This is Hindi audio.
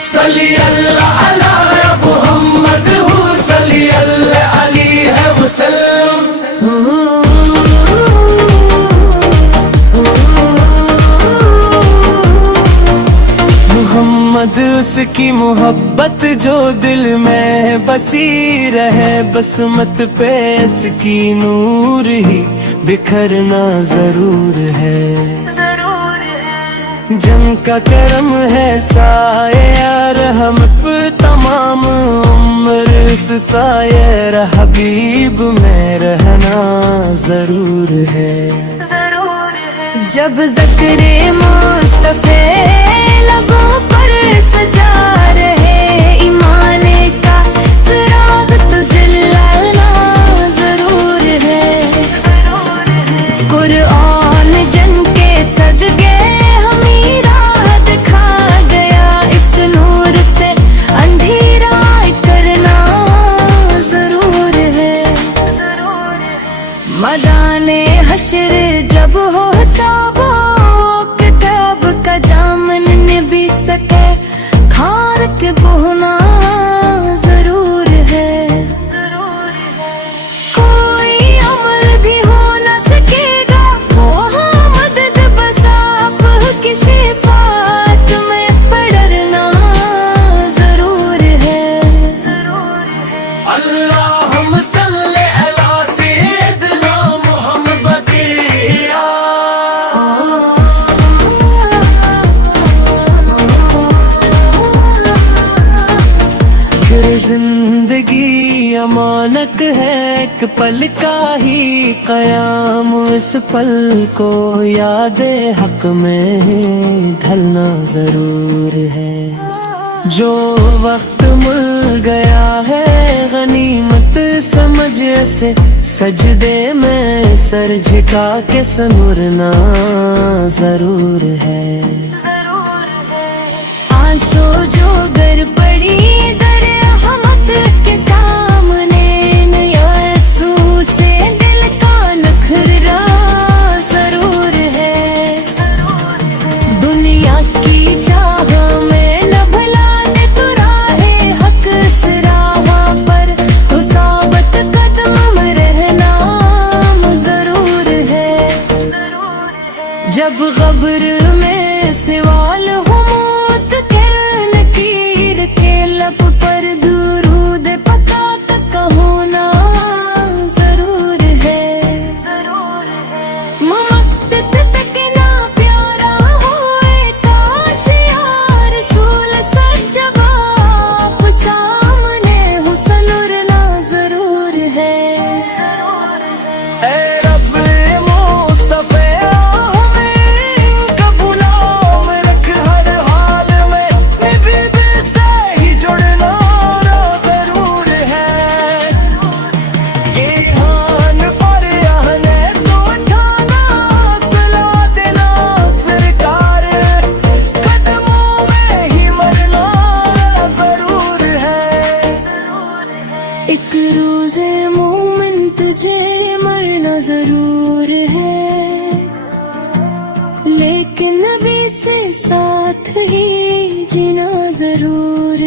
सल्ली अल्लाह अला मुहम्मद हूँ, सल्ली अल्लाह अली है वसल्लम। मोहम्मद उसकी मोहब्बत जो दिल में बसी रहे, बसमत पे इसकी नूर ही बिखरना जरूर है। जंग का करम है साए रहम पे तमाम उम्र, इस साये हबीब में रहना जरूर है। जब ज़िक्रे मुस्तफ़े लबों पर सजा रहे, ईमान का चिराग तो जलाना जरूर है। कुरान जन के सदके हमें राह दिखा गया, इस नूर से अंधेरा करना जरूर है। मैदाने हश्र जब हो हिसाबो, किताब का जामन निभी सके, खार के बोहना जरूर है। कोई अमल भी हो न सकेगा वो मदद बस आप की शिफात में पड़ना जरूर है। अल्लाहुम्मा सल्ली अला सय्यिदना मुहम्मदिया। जिंदगी अमानत है, एक पल का ही कयाम, इस पल को याद हक में ढलना जरूर है। जो वक्त मिल गया है गनीमत समझ से, सजदे में सर झुका के सनुरना जरूर है। आंसू जो गर पड़ी दर रहमत के सामने, यसू से दिल का नखरा जरूर है। दुनिया की चाह में न भला दे तू राहे हक सराहा पर, तो साबत कदम में रहना जरूर है। जब कब्र में सवाल हो मौत के लकीर के लब पर लेकिन नबी से साथ ही जीना जरूर